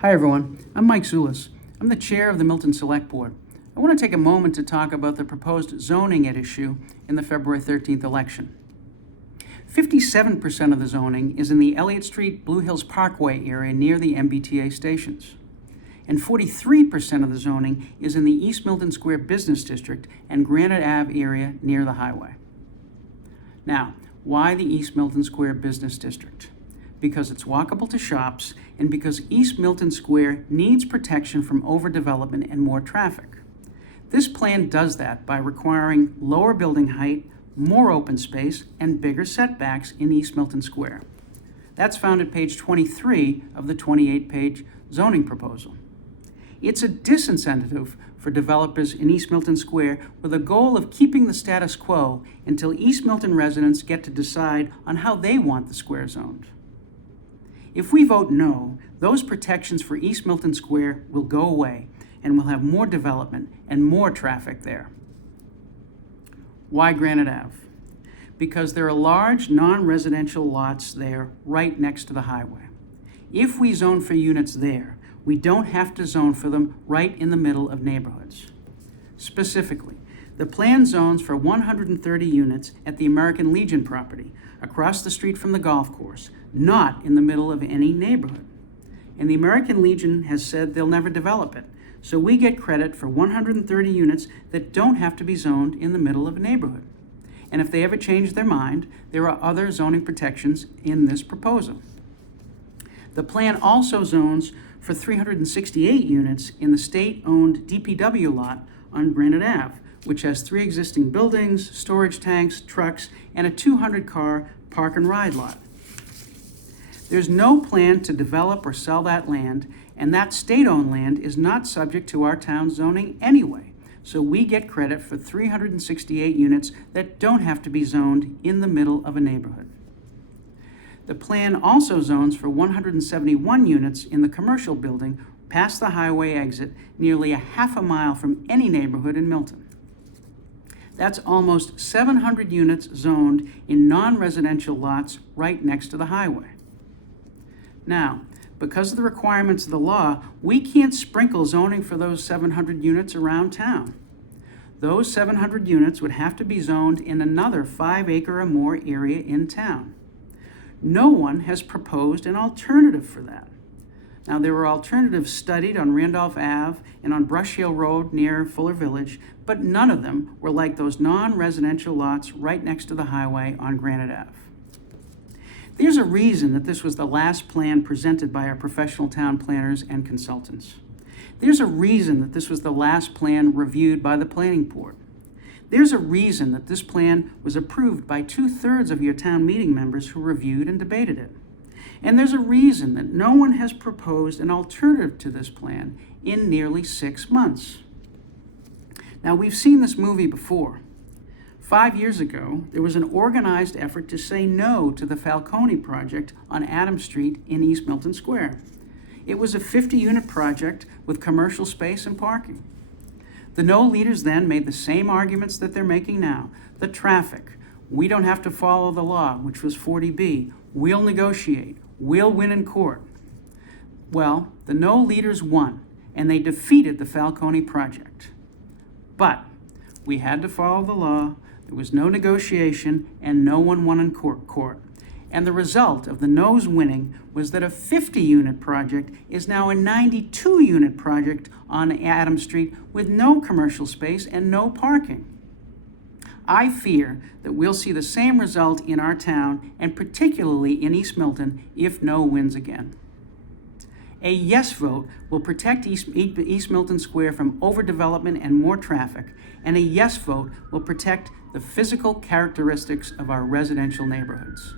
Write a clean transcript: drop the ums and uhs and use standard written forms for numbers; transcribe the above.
Hi everyone, I'm Mike Zullas. I'm the chair of the Milton Select Board. I want to take a moment to talk about the proposed zoning at issue in the February 13th election. 57% of the zoning is in the Elliott Street Blue Hills Parkway area near the MBTA stations. And 43% of the zoning is in the East Milton Square Business District and Granite Ave area near the highway. Now, why the East Milton Square Business District? Because it's walkable to shops and because East Milton Square needs protection from overdevelopment and more traffic. This plan does that by requiring lower building height, more open space, and bigger setbacks in East Milton Square. That's found at page 23 of the 28-page zoning proposal. It's a disincentive for developers in East Milton Square with a goal of keeping the status quo until East Milton residents get to decide on how they want the square zoned. If we vote no, those protections for East Milton Square will go away and we'll have more development and more traffic there. Why Granite Ave? Because there are large non-residential lots there right next to the highway. If we zone for units there, we don't have to zone for them right in the middle of neighborhoods. Specifically, the plan zones for 130 units at the American Legion property across the street from the golf course, not in the middle of any neighborhood. And the American Legion has said they'll never develop it, so we get credit for 130 units that don't have to be zoned in the middle of a neighborhood. And if they ever change their mind, there are other zoning protections in this proposal. The plan also zones for 368 units in the state-owned DPW lot on Granite Ave, which has 3 existing buildings, storage tanks, trucks, and a 200-car park and ride lot. There's no plan to develop or sell that land, and that state-owned land is not subject to our town's zoning anyway, so we get credit for 368 units that don't have to be zoned in the middle of a neighborhood. The plan also zones for 171 units in the commercial building past the highway exit, nearly a half a mile from any neighborhood in Milton. That's almost 700 units zoned in non-residential lots right next to the highway. Now, because of the requirements of the law, we can't sprinkle zoning for those 700 units around town. Those 700 units would have to be zoned in another 5-acre or more area in town. No one has proposed an alternative for that. Now, there were alternatives studied on Randolph Ave and on Brush Hill Road near Fuller Village, but none of them were like those non-residential lots right next to the highway on Granite Ave. There's a reason that this was the last plan presented by our professional town planners and consultants. There's a reason that this was the last plan reviewed by the planning board. There's a reason that this plan was approved by 2/3 of your town meeting members who reviewed and debated it. And there's a reason that no one has proposed an alternative to this plan in nearly 6 months. Now, we've seen this movie before. 5 years ago, there was an organized effort to say no to the Falcone project on Adams Street in East Milton Square. It was a 50-unit project with commercial space and parking. The no leaders then made the same arguments that they're making now. The traffic, we don't have to follow the law, which was 40B. We'll negotiate. We'll win in court. Well, the no leaders won, and they defeated the Falcone project. But we had to follow the law. There was no negotiation, and no one won in court. And the result of the no's winning was that a 50-unit project is now a 92-unit project on Adams Street with no commercial space and no parking. I fear that we'll see the same result in our town, and particularly in East Milton, if no wins again. A yes vote will protect East Milton Square from overdevelopment and more traffic, and a yes vote will protect the physical characteristics of our residential neighborhoods.